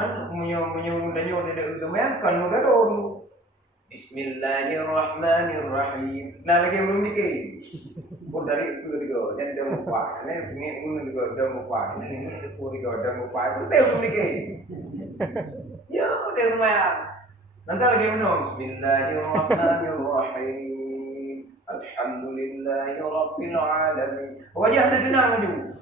Man menyo danyo de tu men kan magaro dulu. Bismillahirrahmanirrahim. Nah lagi belum nikah. Pun dari itu tiga dan dah muka. Ini punya pun tiga dah muka. Ini itu tiga dah muka. Itu belum nikah. Ya udah lumayan. Nanti lagi minum. Bismillahirrahmanirrahim. Alhamdulillahirabbil alamin. Pokoknya ada dengar maju.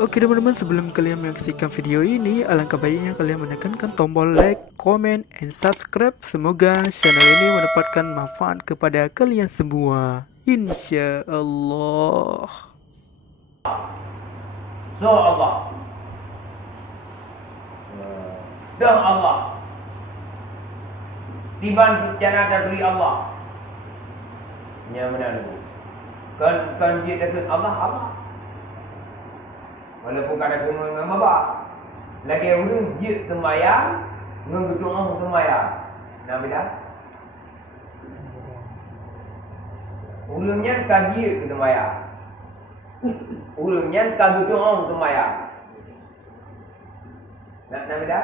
Oke teman-teman, sebelum kalian menyaksikan video ini, alangkah baiknya kalian menekankan tombol like, comment, and subscribe. Semoga channel ini mendapatkan manfaat kepada kalian semua, insya Allah. So Allah. Dan Allah. Dibantu jana dari Allah. Yang mana dulu? Kan dia dekat Allah. Walaupun kadang dengan bapa. Lagi orang je tembayang, ngegedung tembayang. Nah beda. Ulungnya kaji ke tembayang. Ulungnya kagedung tembayang. Nah beda.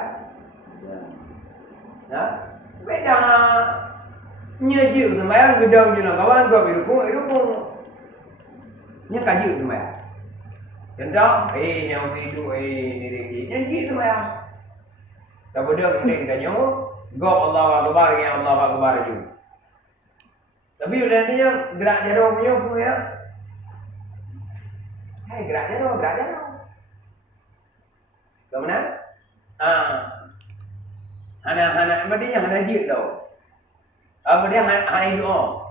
Nah, beda. Nya je tembayang gedung je nak kawan kau hidupung. Nya kaji tembayang. Contoh, yang hidup ni janji tu ya. Tak boleh kemudian tanya, go Allah Akbar yang Allah Akbar juga. Tapi udah ni yang gerak jauh punya pun ya. Hai gerak jauh. Kemana? Hana badinya hana jid tau. Apa dia hana doa.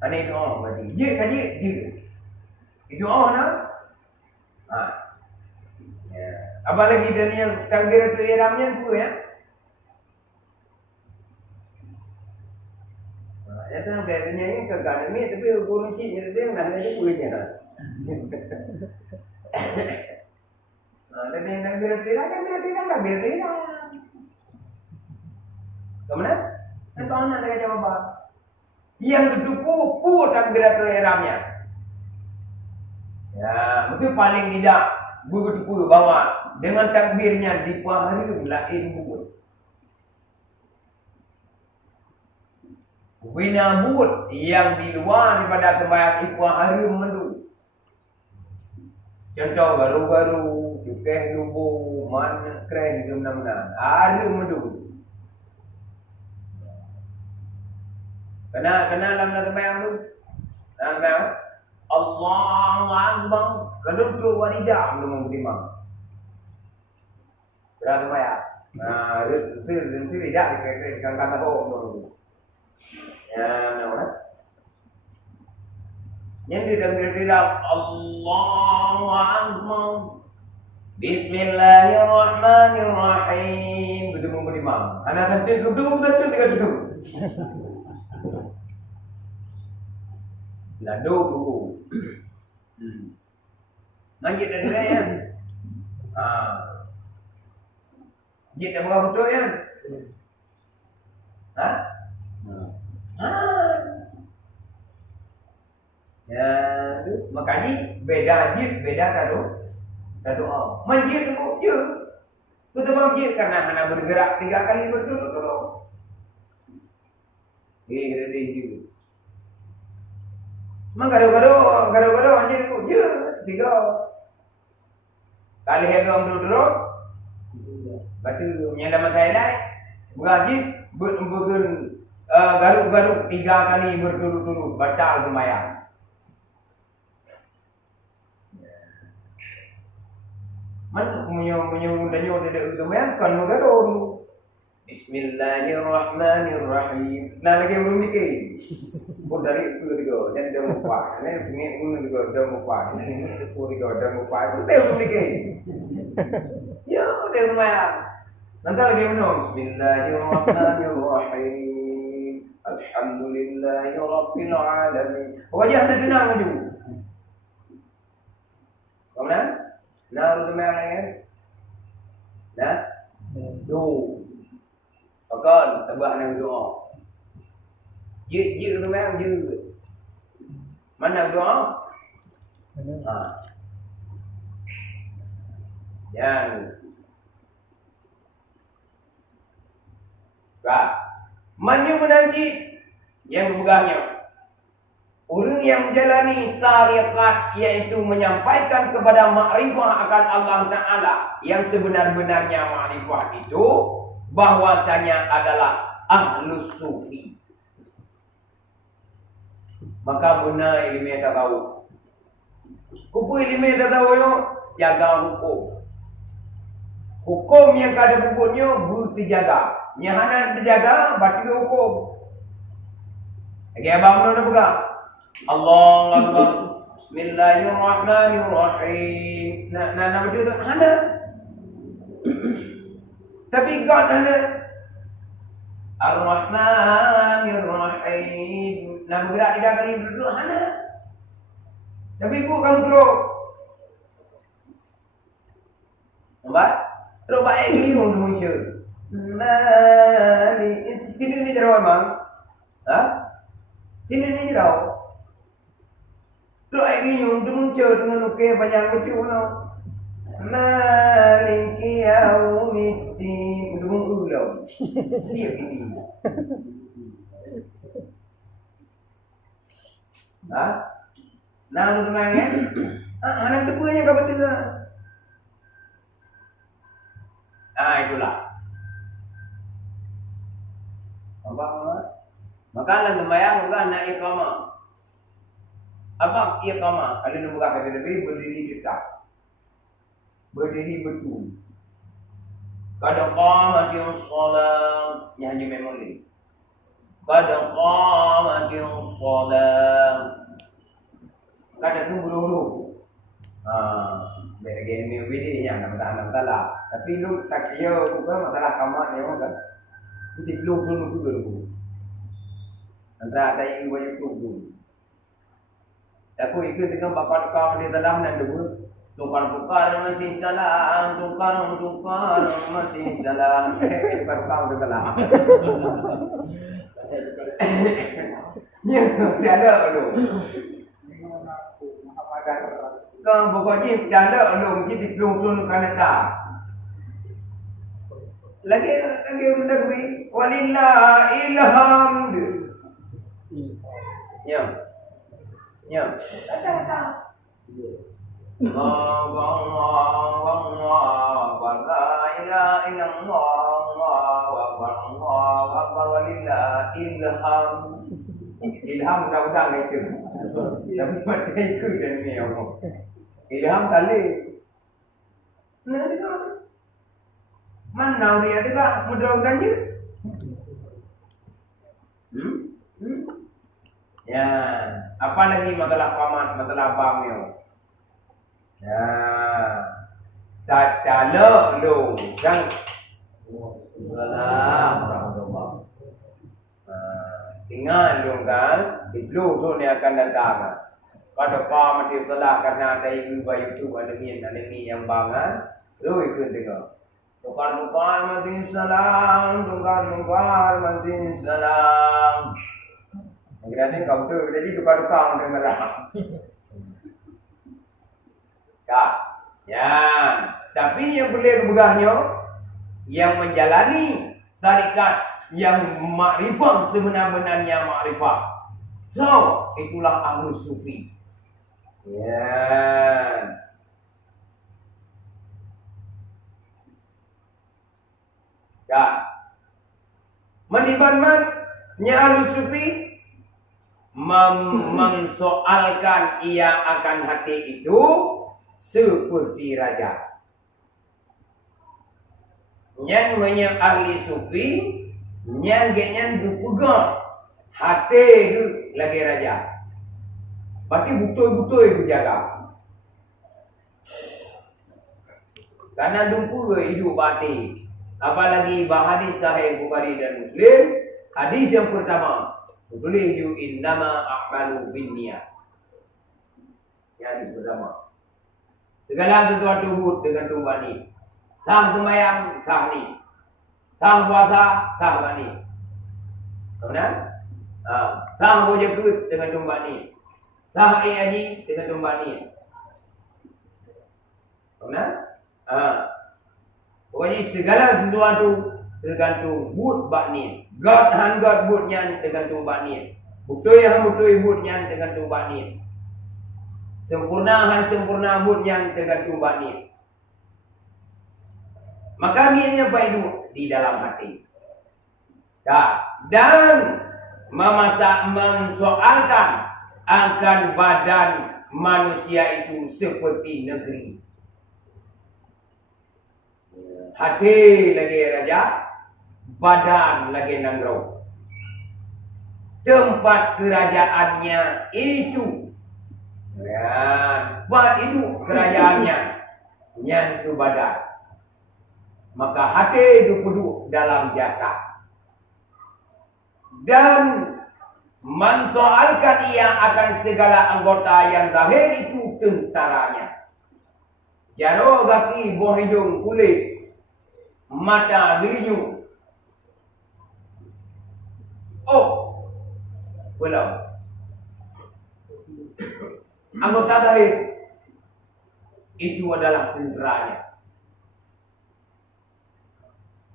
Hana doa badi. Jid. Doa na. Ya. Apalagi dari yang takbiratul ihramnya tu ya. Itu biasanya ini ke akademi tapi guru cik dia nak dia punya dah. Dan yang takbiratul ihram. Kemana? Itu anak dia jawab. Yang ketupu takbiratul ihramnya. Ya, itu paling tidak begitu bahwa dengan takbirnya di pahari lain buat. Wina buat yang di luar daripada tempat ibu hari mendu. Contoh baru-baru juga lubu mana keren ke mana-mana hari mendu. Kena dalam tempat yang tu. Dalam Allahu Akbar. Kalau tu waridah belum terima. Berapa ya? Nah, itu tidak dikatakan kata bohong. Ya, mana? Yang tidak Allahu Akbar. Bismillahirrahmanirrahim. Betul terima. Anak tentu duduk. Lado dulu. Manjit dari saya. Jit dah berapa betul ya? Ya, makanya beda jit, beda kado. Manjit dulu je. Betul manjit karena anak bergerak 3 kali betul. Gede juga. Memang garo anjir tu je 3 kali hegam dulu batu yang dalam Thailand berhaji garuk 3 kali berturut-turut batal sembahyang. Man menyo danyo de tu men kan magaro dulu. Bismillahirrahmanirrahim. Nah lagi belum nikah. Pun dari itu tiga dan dah muka. Ini punya pun tiga dah muka. Ini itu tiga dah muka. Itu belum nikah. Ya udah lumayan. Nanti lagi minum. Bismillahirrahmanirrahim. Alhamdulillahirabbil alamin. Pokoknya ada dengar maju. Kemana? Nah lu lumayan kan? Nah, do. Kan tabah nang doa. Je tu memang je. Mana doa? Yang Manyu menanji yang begahnya. Orang yang menjalani tarikat yaitu menyampaikan kepada makrifah akan Allah Ta'ala. Yang sebenar-benarnya makrifah itu bahwasanya adalah ahlus sufi. Maka benar ilmu yang tak tahu. Kupu ilmu yang tak tahu yo, jaga hukum. Hukum yang kada puputnya berterjaga. Yang hana terjaga, batal hukum. Lagi abang mana pegang? Allah Akbar. Bismillahirrahmanirrahim. Nama dia tu hana. Tapi God hana. Ar-Rahmanirrahim. Nama gerak 3 kali duduk hana. Tapi ibu kalau teruk. Nampak? Teruk baik ni orang muncul. Sini ni jerau emang. Ha? Sini ni jerau. Teruk air ni orang muncul dengan ukir banyak lucu no. Maliki yaumiddin. Udah munggu tau. Dia ini. Ha? Nah, lu tenang ya. Anak tepunya kau betul tak? Itulah. Maka lah gembayang bukan nak iqamah. Apa iqamah? Kalau nak buka kata lebih berdiri tetap. Berdiri betul. Qad qamatis shalah, yang haji memori. Qad qamatis shalah. Kada tunggu dulu. Bagian ini bedanya nama masalah. Tapi lu tak kira bukan masalah kamar ni orang kan. Mesti belum dulu. Antara ada yang banyak dulu. Aku ikut dengan bapak kau di dalam dan dulu. Tukar masih salah, tukar masih salah. Tukar kau di dalam. Ya, tiada lu. Kau pokoknya bercanda lu mesti diplong-plong kanata. Lagi benda ni walillahil hamd. Ya. Kata. Allah la ilaha illallah walillahil hamd. Ilham dah itu. Tapi pada ikut dan ni orang. Ilham kali. Nanti kan. Mana dia ada mudah-mudahan je. Ya, apa lagi masalah qamat, masalah bang ni. Ya. Tak cala lu kan. Assalamualaikum. Tinggal dong kan, itu tu ni akan datang. Pada qamat di salah karena ada YouTube ada ni yang bangan, lu ikut tengok. Tukar masih salam. Akhirnya kau tu jadi tukar dengan merah. Ya. Tapi yang boleh kebegahnya yang menjalani tarikat yang makrifah sebenar-benarnya makrifah. So, itulah ahlus sufi. Ya. Meniban-nya ahlus sufi mensoalkan ia akan hati itu seperti raja. Yang menyak ahli sufi Nyan dupegang hati tu lagi raja. Berarti betul-betul ibu jaga. Karena dumpu hidup hati. Apalagi bahadis sahih Bukhari dan Muslim. Hadis yang pertama. Tulis ju innama a'malu binniyat. Hadis pertama. Segala sesuatu dengan tumbani. Sang sembahyang, sang ni. Sang puasa, sang bani. Kemudian, sang boja kut dengan tumbani. Sang haji dengan tumbani. Kemudian, Tapi segala sesuatu tergantung but baknin. God han God butnya tergantung baknin. Butui han butui butnya tergantung baknin. Sempurna han sempurna butnya tergantung baknin. Maka ni apa itu di dalam hati. Dan mensoalkan akan badan manusia itu seperti negeri. Hati lagi raja, badan lagi nanggro. Tempat kerajaannya itu, ya, buat itu kerajaannya, yang itu badan. Maka hati itu duduk dalam jasad. Dan mensoalkan ia akan segala anggota yang zahir itu tentaranya. Jaro, kaki, buah hidung, kulit, mata, gerinyu. Oh, belum. Anggota zahir itu adalah tentaranya.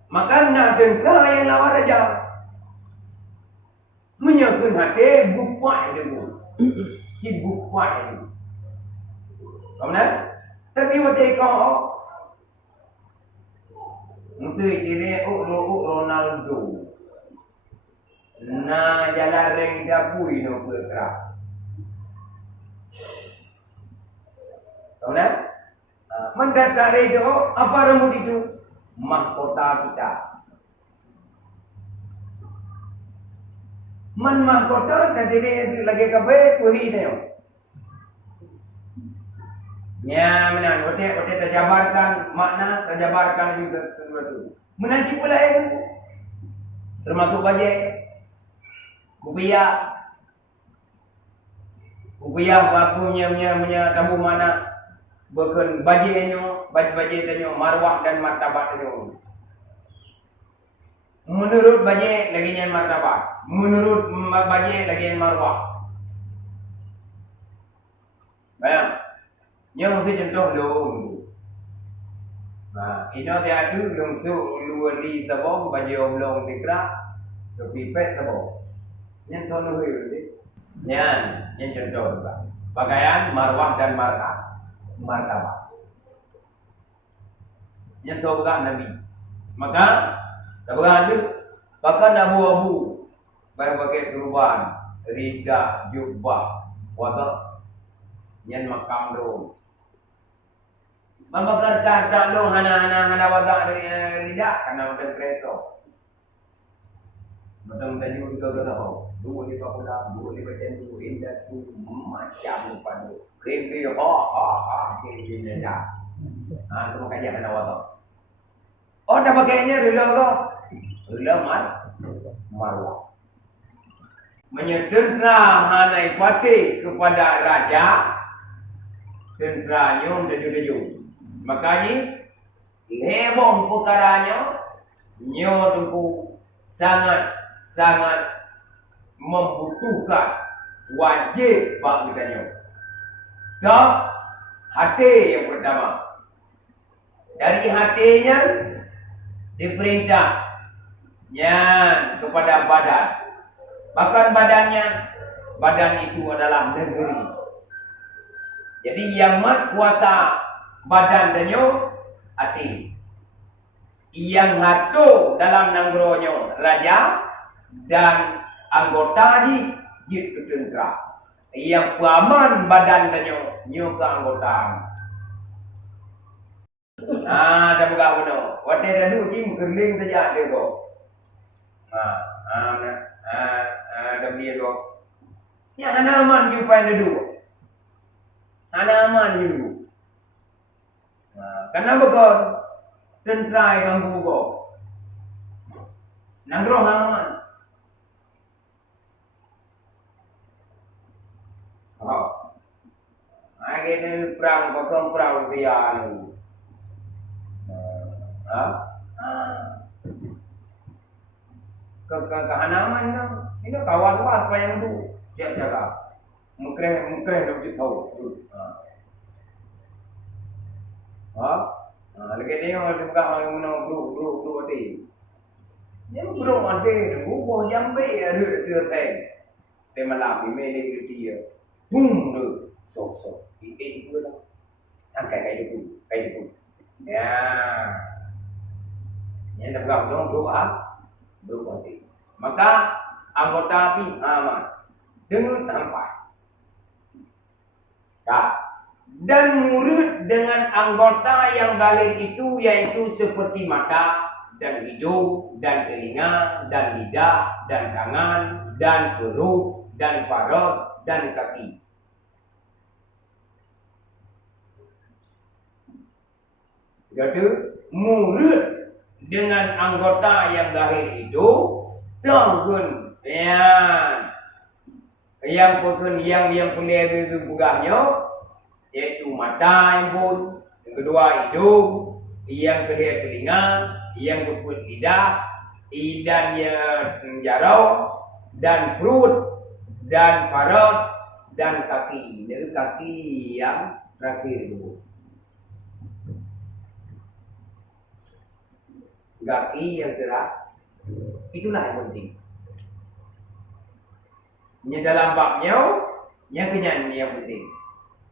Maka nak tentera yang lawan raja menyakun hati bupai dulu. Si bupai dulu. Kemudian, tapi waktu kau mesti kira Ronaldo. Na jalan reng dapui no bergerak. Kemudian, mendasari itu apa rambut itu? Mahkota kita. Mahkota kadang lagi kabe kuhi ni. Ya, mana? Ote terjabarkan makna, terjabarkan juga sesuatu. Menaji pula itu. Termasuk bajet, kupiah, bakunya tabu mana? Bukan bajetnya, marwah dan martabatnya. Menurut bajet lagi yang martabat, menurut bajet lagi yang marwah. Bayang, yang mesti contoh dong. Nah, ini dia tu langsung luar di tabung bajet oblong tikra, pipet tabung. Yang tahu ni, yang contoh juga. Pakaian marwah dan martabat. Yang tahu bukan Nabi. Maka tabukan itu bahkan abu-abu berbagai turban, rida, jubah, wadah yang makam dong. Membakar tak dong hana wadah rida karena macam kereta. Macam tadi juga tahu. Dua di Papua, dua di Bacan, dua indah tu macam padu. Kempi kempi dah. Tu makanya hana wadah. Oh, dah pakainya rela kau. Rela marwah. Menyetentera hanai pati kepada raja. Tenteranya deju-deju. Makanya heboh perkaranya. Nyo tunggu sangat membutuhkan wajib bagi kita. Tak hati yang pertama. Dari hatinya diperintah kepada badan. Bahkan badan itu adalah negeri. Jadi yang mat kuasa badan danyo hati. Yang hatu dalam nangronyo raja dan anggota jit ketentera. Yang paman badan danyo nyo ke anggota. Dah buka benar. Waktu dadu cing kerling saja dia go. Dah beli go. Ya hanaman jumpa dadu. Hanaman dulu. Kenapa kau tentrai ganggu kau? Nanggro hanaman. Ini perang pakai perang dia ni. Kehanaman ini kawan apa yang tu siap jaga. Mengkreh dah tahu. Lagi dia orang buka orang menang bro hati. Dia bro hati, gua jambe ada dia malam ini dia dia. Boom tu. So. Itu lah. Kayak itu. Ya. Yang dah buka menang bro hati. Maka anggota PIHAMA dengan tampak. Dan murid dengan anggota yang lahir itu yaitu seperti mata dan hidung dan telinga dan lidah dan tangan dan perut dan farad dan kaki. Jadi murid dengan anggota yang lahir itu tanggun yang boleh berubahnya yaitu mata yang pun, yang kedua hidung, yang kedua telinga, yang kedua lidah, dan yang jarau, dan perut, dan farad, dan kaki. Ini kaki yang terakhir dulu. Kaki yang terakhir, itulah yang penting. Ini dalam babnya, yang kenyan yang penting.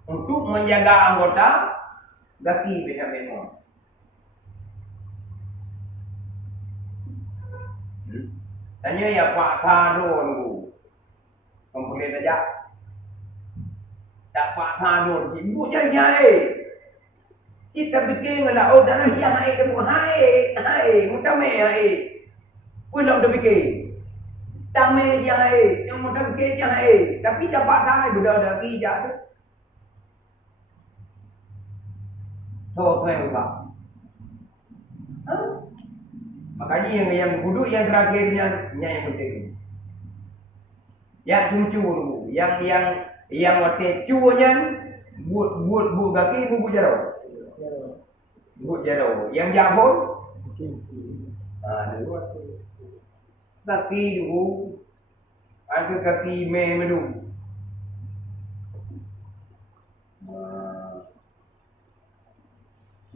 Untuk menjaga anggota, kaki bisa memang. Tanya ya Pak Tadon tu. Komplain saja. Tak Pak Tadon, ibu jangan. Cita bikin lah, oh dah yang hai tu, hai, mutame hai. Pulau dah bikin. Tame yang hai, yang mutame bikin yang hai. Tapi dapat hai budak-budak kijak tu. Yang tak. Makanya yang duduk yang terakhirnya yang penting. Ya cucu dulu. Yang waktu cuanya buat kaki buat jarau. Buat jarau. Yang jabon. Dulu kaki dulu. Ada kaki medung.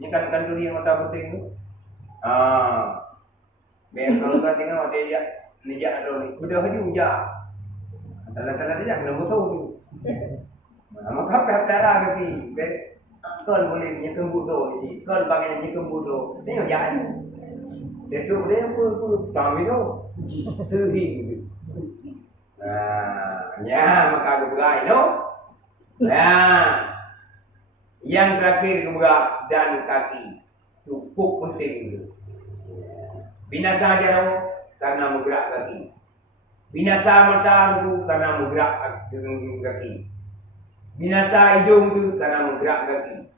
Ini kan dulu yang otak penting tu. Biar kalau kau tengok ada dia ada ni. Udah haji ujak. Kalau dia kena betul tu. Maka pihak darah kaki. Kau boleh nyekembut tu. Kau bagian nyekembut tu. Dia jadi. Dia tu dia pun kami tu. Sering. Maka aku berai tu. Yang terakhir kemudian dan kaki cukup penting. Binasa jarau karena menggerak kaki. Binasa mata itu karena menggerak kaki. Binasa hidung itu karena menggerak kaki.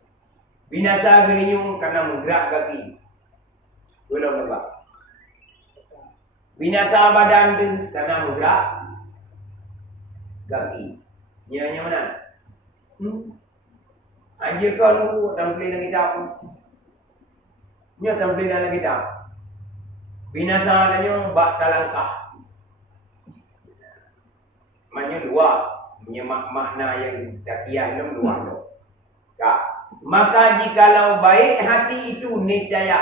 Binasa gerinyung karena menggerak kaki. Belum nampak. Binasa badan itu karena menggerak kaki. Nyanya mana? Anjir kau lu tampilin dalam kitab. Ni tampilin dalam kitab. Binasa adanya bak talangkah. Maknanya dua. Punya makna yang takiah dalam dua tu. Maka jikalau baik hati itu niscaya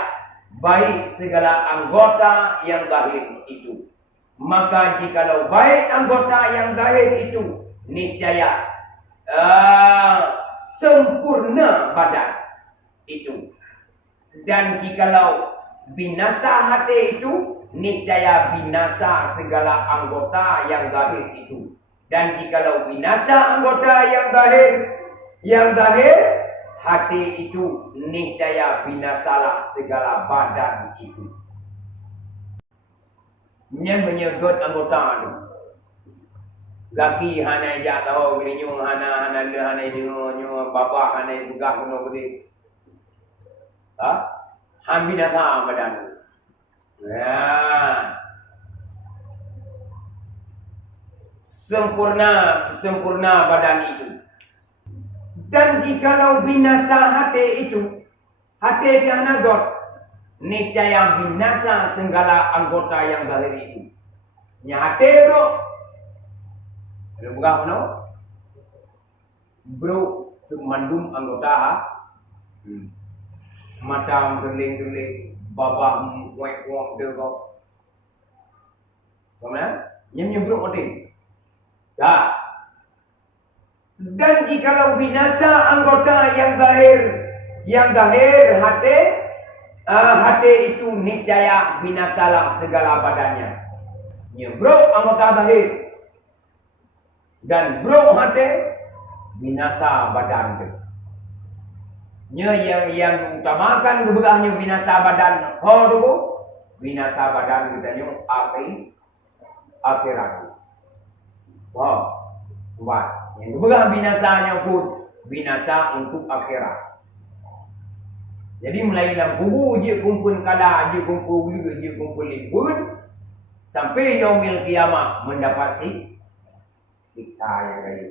baik segala anggota yang zahir itu. Maka jikalau baik anggota yang zahir itu niscaya sempurna badan itu. Dan jikalau binasa hati itu niscaya binasa segala anggota yang zahir itu. Dan jikalau binasa anggota yang zahir hati itu niscaya binasalah segala badan itu. Menyebut anggota itu. Laki hana ijak tahu gerinyung hana le hana dengo bapa hana buka kuno gede. Han binasa badan. Sempurna badan itu. Dan jikalau binasa hati itu, hati yang nagot, niscaya binasa segala anggota yang zahir itu. Nya hati bro. Ada buka mana? Bro, mandum anggota Mata gerling-gerling, babak kuek-kuek dia kau. Mana? Nyem-nyembruk mati. Tak. Dan jikalau binasa anggota yang zahir hati itu niscaya binasalah segala badannya. Nyebruk anggota zahir dan bruk hati binasa badan itu. Yang diutamakan keberahnya binasa badan. Binasa badan kita nyu akhirat. Buat yang keberah binasanya pun binasa untuk akhirat. Jadi mulai dalam kubur je kumpul kala, je kumpul ulu, je kumpul limpun sampai yaumil kiamah mendapat kita yang kaya.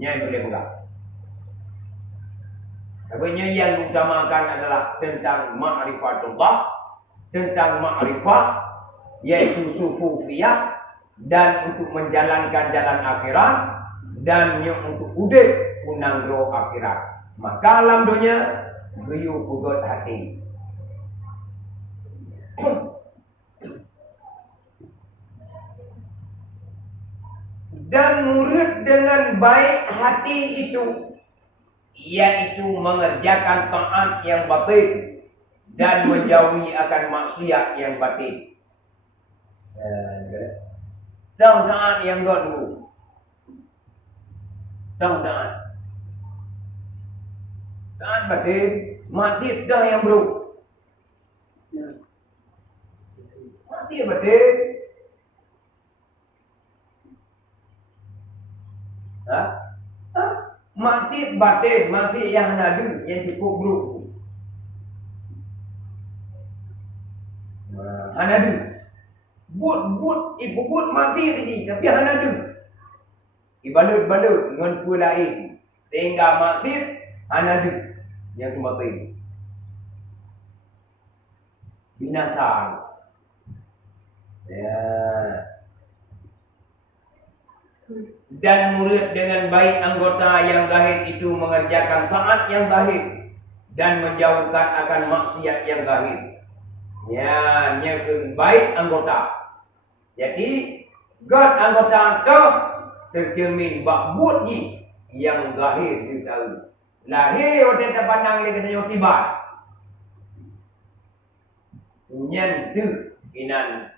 Yang boleh buka. Sebenarnya yang diutamakan adalah tentang ma'rifatullah, tentang ma'rifat, yaitu sufufiyah, dan untuk menjalankan jalan akhirat, dan yang untuk udip unang roh akhirat. Maka alam dunia geyu kugot hati. Dan murid dengan baik hati itu, yaitu mengerjakan taat yang batin dan menjauhi akan maksiat yang batin. Taat yang dulu. Taat batin, mati dah yang bro. Mati batin. Mati batin, mati yang nadu, yang cukup bro. Hanadu. But mati tadi, tapi hanadu. Ibalut dengan pula lain. Tinggal mati, hanadu. Yang mati. Binasa. Ya. Dan murid dengan baik anggota yang zahir itu mengerjakan taat yang zahir dan menjauhkan akan maksiat yang zahir. Ya, yang baik anggota. Jadi, God anggota tu tercermin bakbut ji yang zahir dia tahu. Lahir orang tak pandang dia kata tiba. Nyentuh inan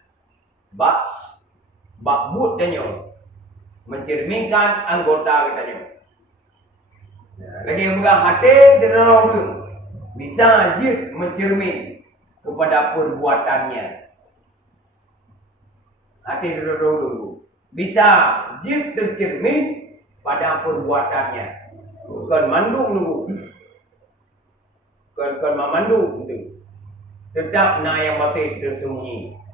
bakbut tanya. Mencerminkan anggota katanya. Lagi yang pegang hati terlalu bisa je mencermin kepada perbuatannya. Hati terlalu bisa je tercermin pada perbuatannya. Bukan mandung dulu. Bukan mandung itu. Tetap na yang batin tersembunyi.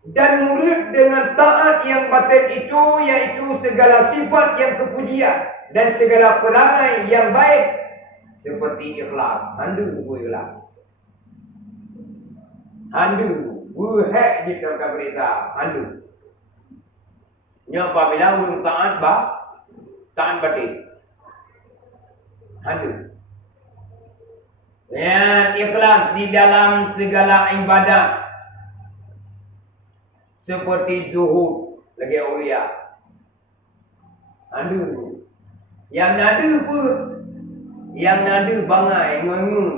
Dan murid dengan taat yang batin itu, yaitu segala sifat yang kepujian dan segala perangai yang baik seperti ikhlas. Handu ikhlas. Handu wuhek di dalam berita handu. Nya apabila urung taat batin. Handu. Dan ikhlas di dalam segala ibadah. Seperti zuhud lagi aulia. Aduh. Yang nada pun. Yang nada bangai, ngengu.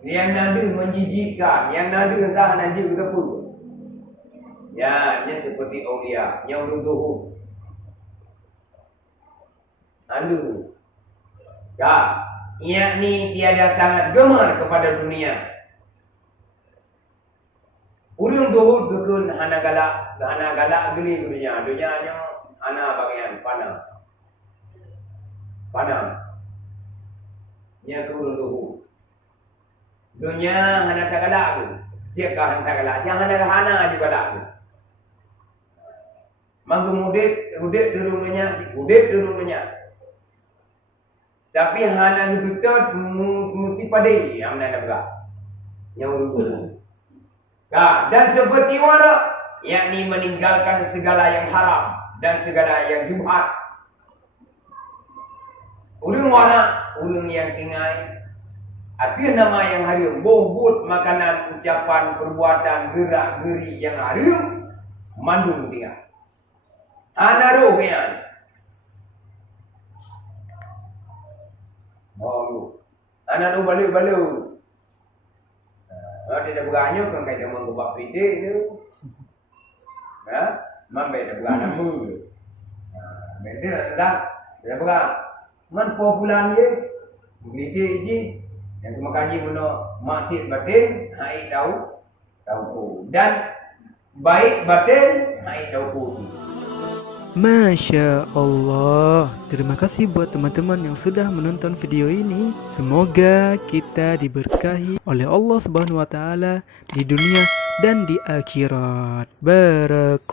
Yang nada menjijikkan. Yang nada entah nada ke apa. Ya, ini seperti aulia. Yang zuhud. Aduh. Ya, yakni tiada sangat gemar kepada dunia. Urang dohud gekun hana galak geli dunia. Dunianya ana bagian panah. Nya ke urang dohud. Dunia hana tak galak tu. Dia ka hana galak. Jangan hana juga galak tu. Manggu udip durungnya. Tapi hana getutot mesti padai yang nak berak. Yang urang dohud. Dan seperti mana, yakni meninggalkan segala yang haram dan segala yang juhat. Urang orang yang tinggal. Ada nama yang harum, bobot makanan, ucapan, perbuatan, gerak-geri yang harum, mandung tinggal. Anaruh kaya. Oh, anaruh balu-balu. Dia dah beranyuk kan kaya menggubah pidik tu. Mampai dah beranyuk nama tu. Beda tak? Dia berang. Man popular ni, pidik je. Yang cuma kaji guna maktir batin, hai tahu ku. Dan baik batin, hai tahu ku. Masya Allah. Terima kasih buat teman-teman yang sudah menonton video ini. Semoga kita diberkahi oleh Allah Subhanahu wa taala di dunia dan di akhirat. Barakallah.